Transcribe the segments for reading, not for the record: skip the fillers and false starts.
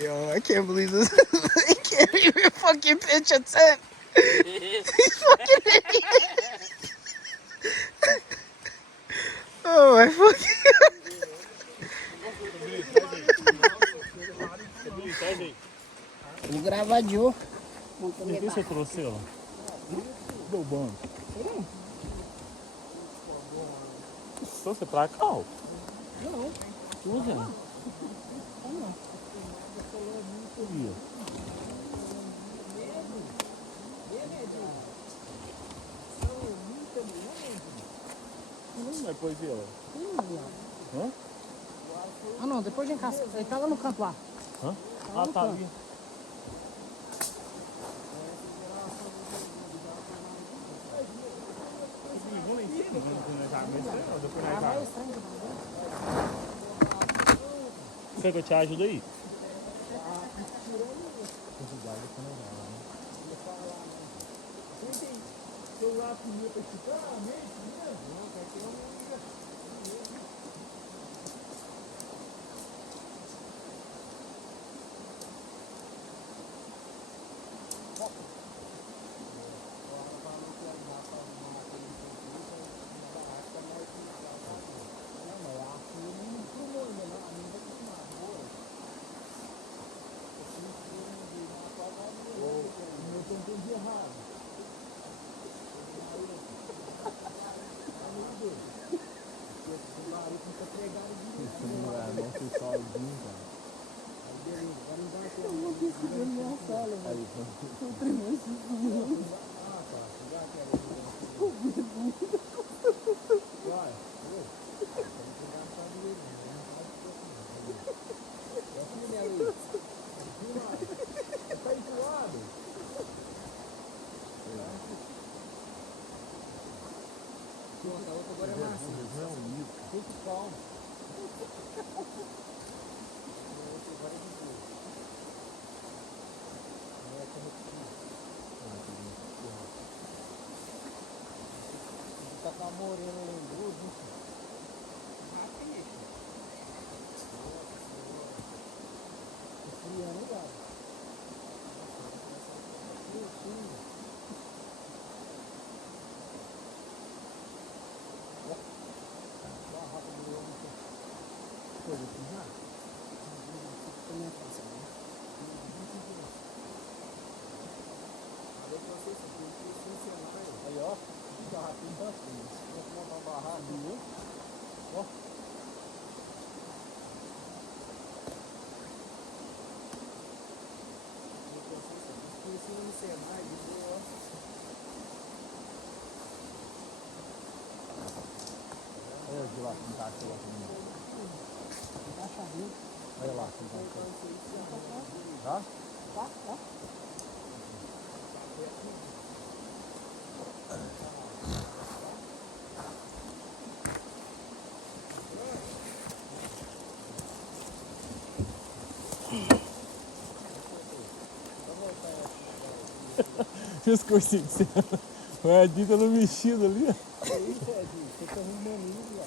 Yo, I can't believe this. He can't even fucking pitch a tent. He's fucking idiot. Oh my fucking. Ele gravador. Vê se eu trouxe ela. Deu bom. Só você pra cá, ó. Não. Usa. Não. Não vai pôr ela. Hã? Ah não, depois de encascar. Ele tá lá no canto lá. Hã? Ah, tá ali. Quer que eu te ajude aí? Tá com a morena lembrou disso. Esfriando, cara. Aí, ó. Garrafinha bastante. Vou montar uma barraca, viu? Ó. Esqueci no Senai, de boa. Olha de lá, com caixa lá também. Olha lá, com caixa. Tá? Tá. Fiz coisinha de cena. Foi a dica no vestido ali. Eita, Edinho, você tá arrumando isso, ó.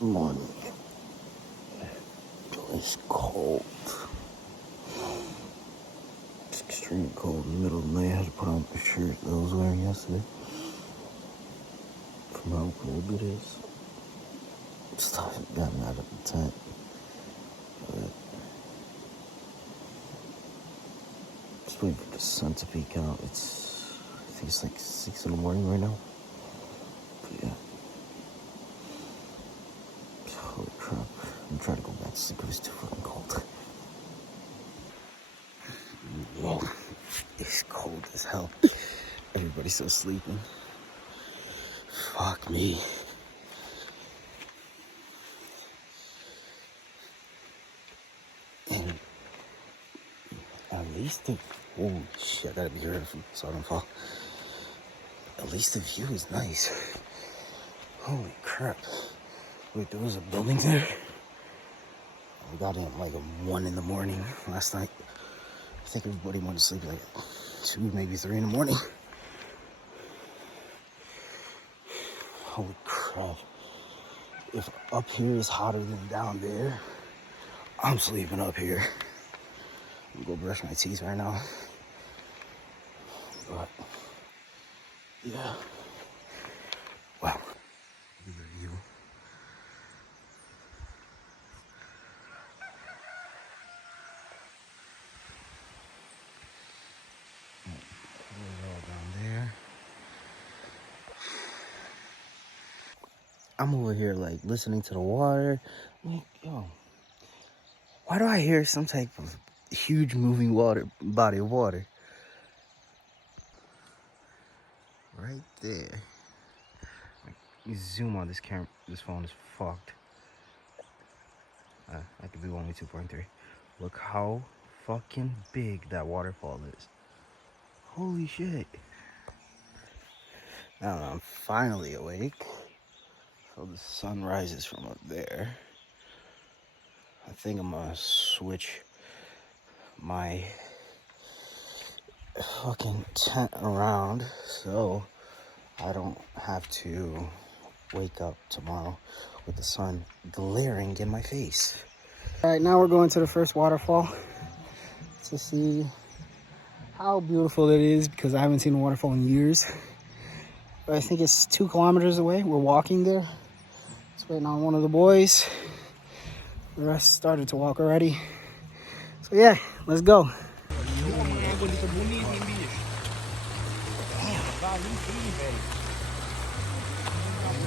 Morning. It's cold. It's extremely cold in the middle of the night. I had to put on my shirt that I was wearing yesterday. From how cold it is. Still haven't gotten out of the tent. But just waiting for the sun to peek out. I think it's like 6 in the morning right now. But yeah. Holy crap. I'm trying to go back to sleep because it's too fucking cold. Whoa. It's cold as hell. Everybody's still sleeping. Fuck me. And at least holy shit, I gotta be careful so I don't fall. At least the view is nice. Holy crap. Wait, there was a building there? I got in like 1 in the morning last night. I think everybody went to sleep like 2, maybe 3 in the morning. Holy crap. If up here is hotter than down there, I'm sleeping up here. I'm gonna go brush my teeth right now. But, yeah. Wow. Look at the view. All down there. I'm over here like listening to the water. I mean, yo, why do I hear some type of huge moving body of water? Right there. Let me zoom on this camera. This phone is fucked. I could do only 2.3. Look how fucking big that waterfall is. Holy shit. Now I'm finally awake. So the sun rises from up there. I think I'm gonna switch my fucking tent around so I don't have to wake up tomorrow with the sun glaring in my face. All right, now we're going to the first waterfall to see how beautiful it is because I haven't seen a waterfall in years. But I think it's 2 kilometers away. We're walking there. Just waiting on one of the boys. The rest started to walk already. So yeah, let's go.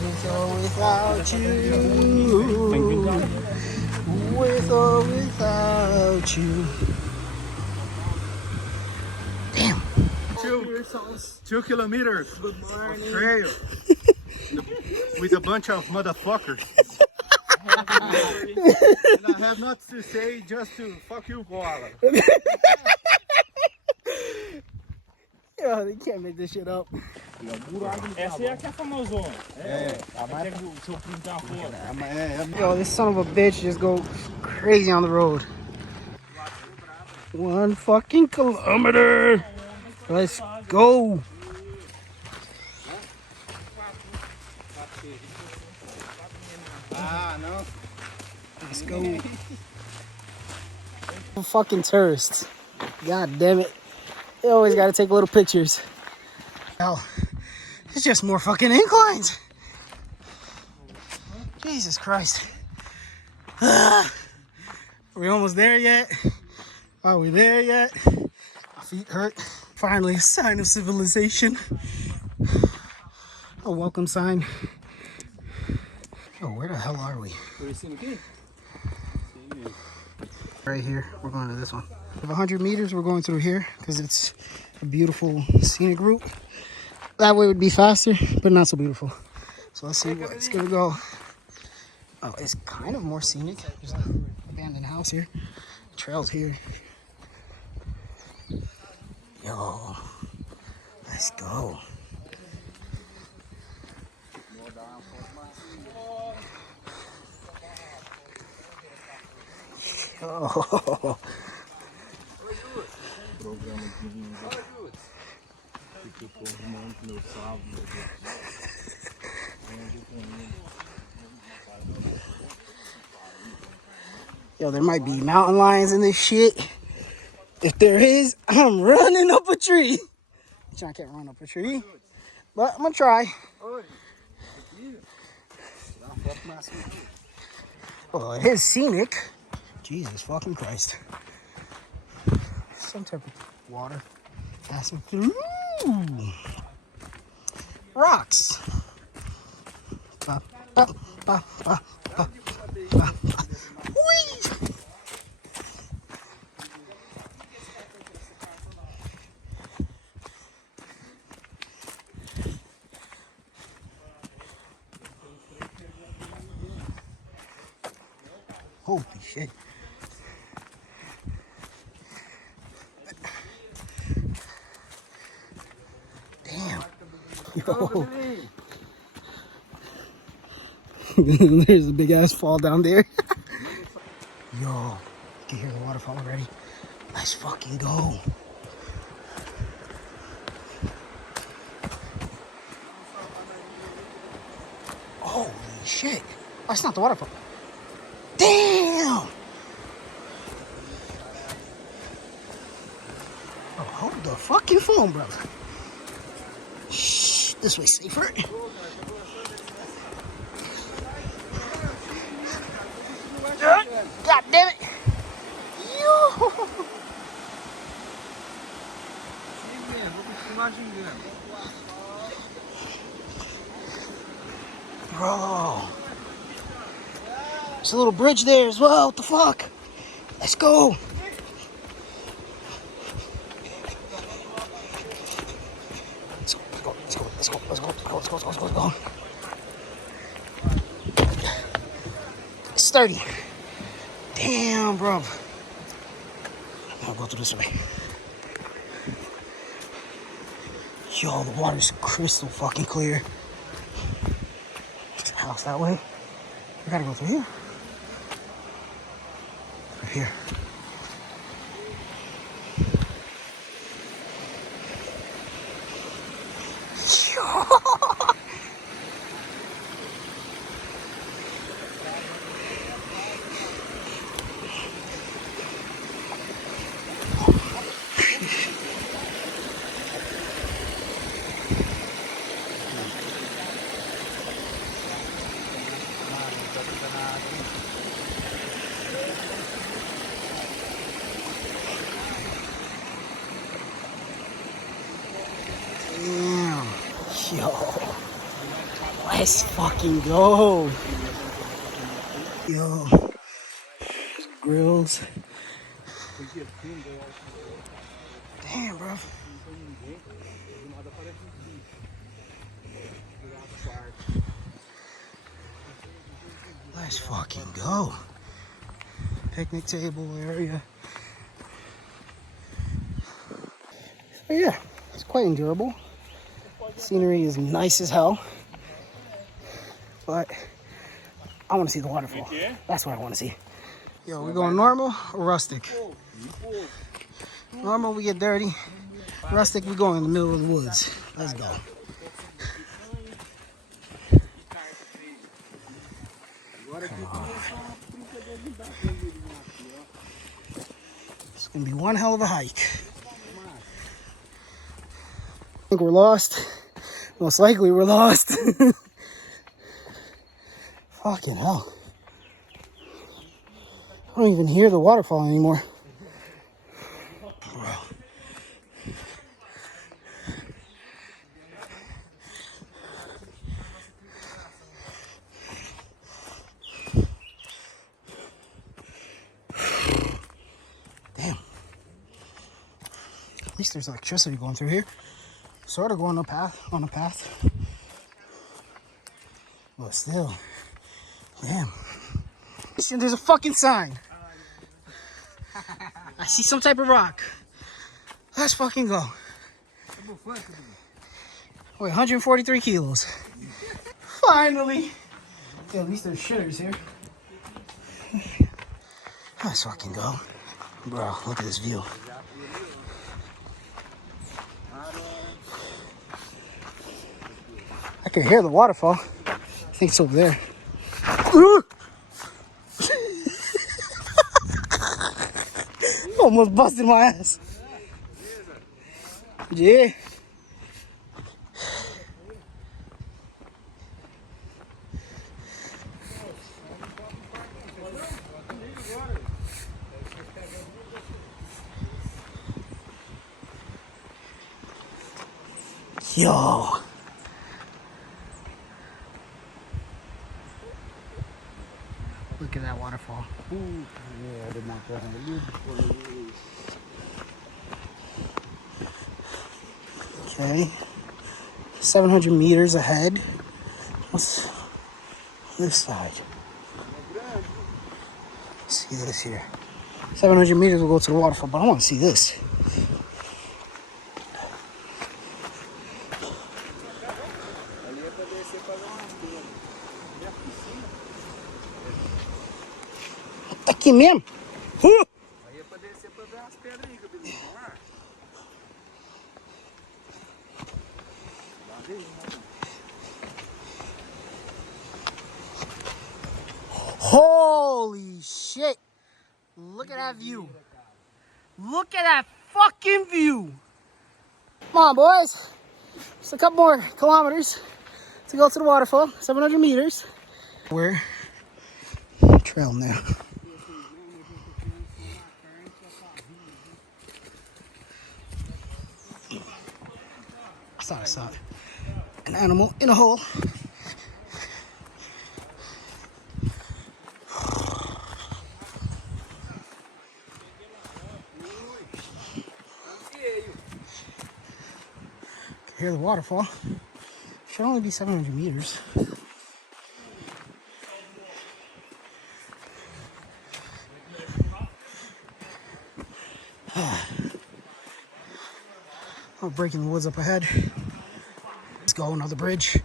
With or without you, with or without you. Damn. 2 kilometers of trail with a bunch of motherfuckers. And I have not to say just to fuck you, koala. Yo, they can't make this shit up. Essa é a que é famosona. Até que o seu primo tá fora. Yo, this son of a bitch just go crazy on the road. 1 fucking kilometer. Let's go. Let's go. Fucking tourists. God damn it. They always gotta take little pictures. Hell, it's just more fucking inclines. Jesus Christ. Are we almost there yet? Are we there yet? My feet hurt. Finally, a sign of civilization. A welcome sign. Oh, where the hell are we? Right here. We're going to this one. 100 meters, we're going through here because it's a beautiful scenic route. That way would be faster, but not so beautiful. So let's see what it's gonna go. Oh, it's kind of more scenic. There's an abandoned house here. Trails here. Yo, let's go. Yo. Yo, there might be mountain lions in this shit. If there is, I'm running up a tree. I can't run up a tree, but I'm gonna try. Well, it is scenic. Jesus fucking Christ. Some type of water passing through. Rocks. Ba, ba, ba, ba, ba, ba, ba. Whee! Holy shit. Damn. Yo. There's a big ass fall down there. Yo, you can hear the waterfall already. Let's fucking go. Holy shit. That's not the waterfall. Damn! Oh, hold the fucking phone, brother. Shh, this way safer. God damn it! Yo! Bro. There's a little bridge there as well. What the fuck? Let's go. Let's go. Let's go. It's sturdy. Damn, bro. I'll go through this way. Yo, the water's crystal fucking clear. There's a house that way. We gotta go through here. Through here. Damn. Yo. Let's fucking go. Yo. Grills. Damn, bro. Let's fucking go. Picnic table area. So yeah, it's quite endurable. Scenery is nice as hell. But I want to see the waterfall. That's what I want to see. Yo, we going normal or rustic? Normal, we get dirty. Rustic, we go in the middle of the woods. Let's go. Come on. It's gonna be one hell of a hike. I think we're lost. Most likely we're lost. Fucking hell. I don't even hear the waterfall anymore. Bro. Damn. At least there's electricity going through here. Sort of going on a path. But still. Damn. There's a fucking sign. I see some type of rock. Let's fucking go. Wait, 143 kilos. Finally. Yeah, at least there's shitters here. Let's fucking go. Bro, look at this view. I can hear the waterfall. I think it's over there. Almost busted my ass. Yeah. Yo. Look at that waterfall. Okay. 700 meters ahead. What's this side? Let's see this here. 700 meters will go to the waterfall, but I want to see this. Puta Aqui mesmo? Aí é pra descer pra ver as pedras aí, cabelinho. Vamos lá. Holy shit! Look at that view. Look at that fucking view. Come on, boys. Just a couple more kilometers to go to the waterfall. 700 meters. We're trail now. I thought I saw an animal in a hole. Hear the waterfall. Should only be 700 meters. I'm breaking the woods up ahead. Let's go, another bridge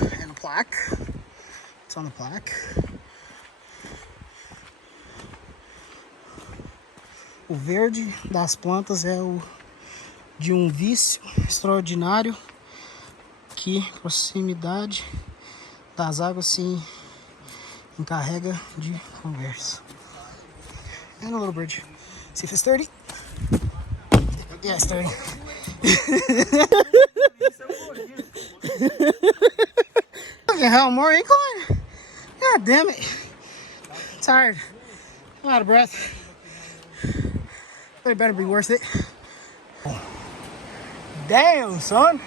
and a plaque. It's on the plaque. O verde das plantas é o de vício extraordinário que proximidade das águas se encarrega de conversa. And a little bridge. See if it's 30. Yeah, it's 30. Fucking hell, more incline? God damn it. Tired. I'm out of breath. But it better be worth it. Damn, son.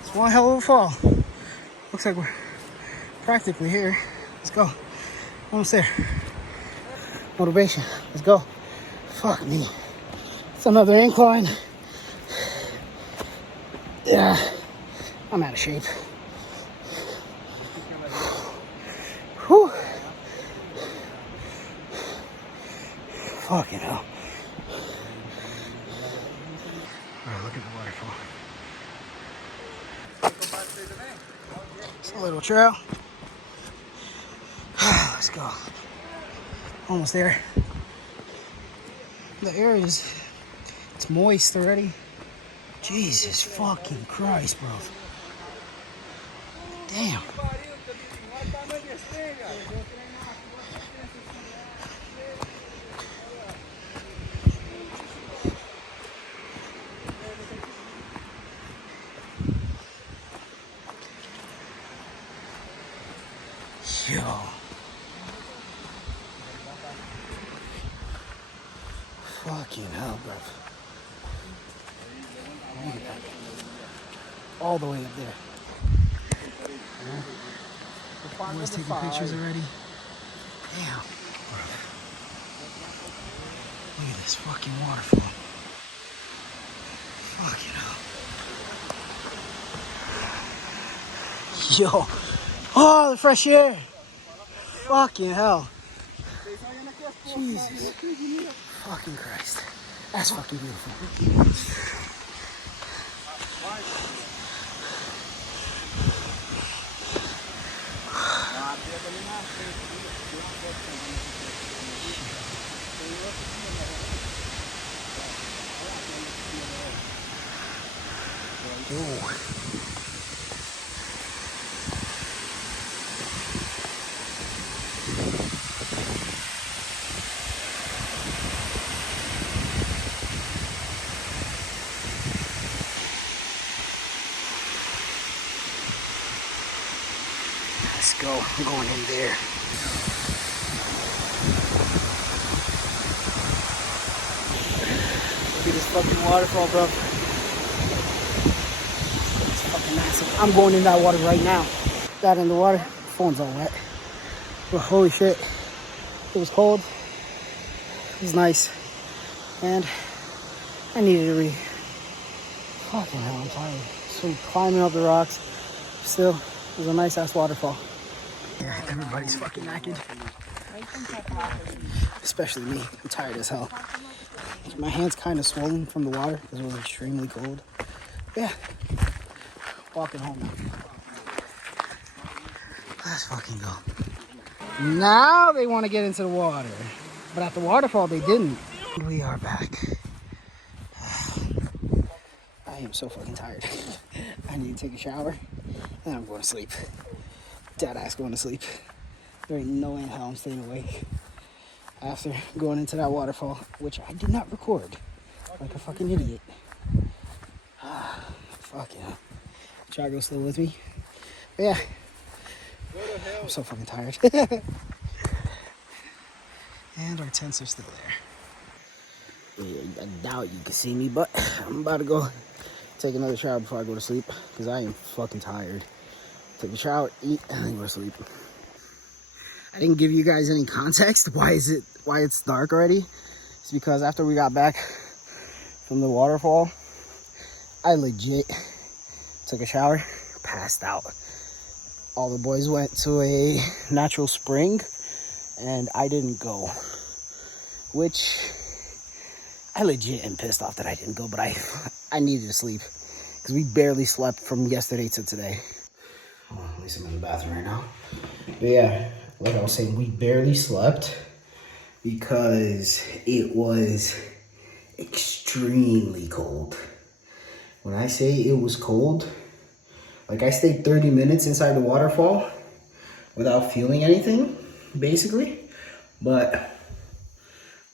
It's one hell of a fall. Looks like we're practically here. Let's go. Almost there. Motivation. Let's go. Fuck me. It's another incline. Yeah. I'm out of shape. Whew. Fucking hell. Alright, look at the waterfall. It's a little trail. Let's go. Almost there. The air is, it's moist already. Jesus fucking Christ, bro. Damn. Yo. Fucking hell, bro. Look at that. All the way up there. Boys taking pictures already. Damn. Look at this fucking waterfall. Fucking hell. Yo. Oh, the fresh air. Fucking hell. Jesus. Fucking Christ. That's fucking beautiful. Ooh. Let's go. I'm going in there. Look at this fucking waterfall, bro. It's fucking massive. I'm going in that water right now. Got in the water. Phone's all wet. But holy shit. It was cold. It was nice. And I needed to read. Fucking hell, I'm tired. So climbing up the rocks. Still, it was a nice ass waterfall. Yeah, everybody's fucking knackered. Especially me. I'm tired as hell. My hand's kind of swollen from the water because it was extremely cold. Yeah. Walking home now. Let's fucking go. Now they want to get into the water. But at the waterfall, they didn't. We are back. I am so fucking tired. I need to take a shower. And I'm going to sleep. Dead ass going to sleep. There ain't no way in hell I'm staying awake. After going into that waterfall, which I did not record. Like a fucking idiot. Fuck yeah. Chago's still with me. But yeah. I'm so fucking tired. And our tents are still there. I doubt you can see me, but I'm about to go take another shower before I go to sleep. Because I am fucking tired. Take a shower, eat, and then go to sleep. I didn't give you guys any context. Why it's dark already? It's because after we got back from the waterfall, I legit took a shower, passed out. All the boys went to a natural spring and I didn't go, which I legit am pissed off that I didn't go, but I needed to sleep because we barely slept from yesterday to today. Oh, at least I'm in the bathroom right now. But yeah, like I was saying, we barely slept because it was extremely cold. When I say it was cold, like I stayed 30 minutes inside the waterfall without feeling anything, basically. But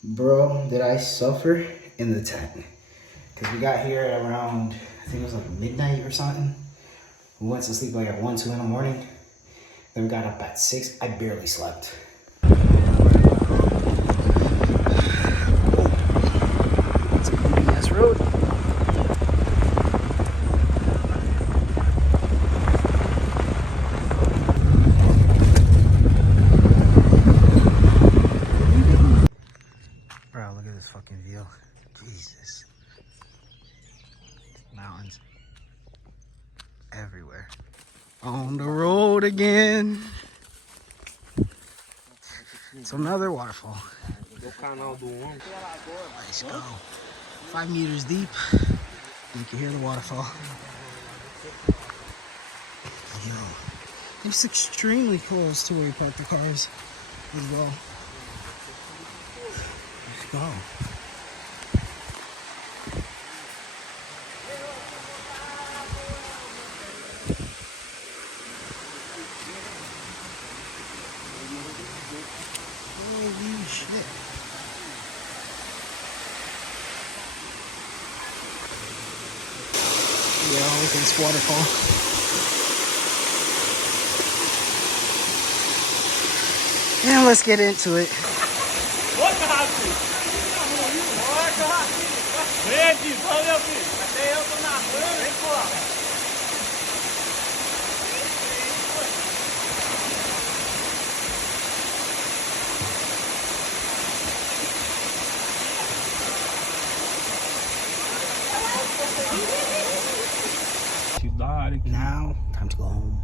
bro, did I suffer in the tent. Because we got here at around, I think it was like midnight or something. We went to sleep like at 1, 2 in the morning. Then we got up at 6. I barely slept. It's a BS road. Bro, look at this fucking view. Jesus. Mountains everywhere. On the road again. It's another waterfall. Let's go. 5 meters deep. You can hear the waterfall. Yo, it's extremely close to where we parked the cars as well. Let's go. Holy shit. Yeah, look at this waterfall. And let's get into it. Now, time to go home.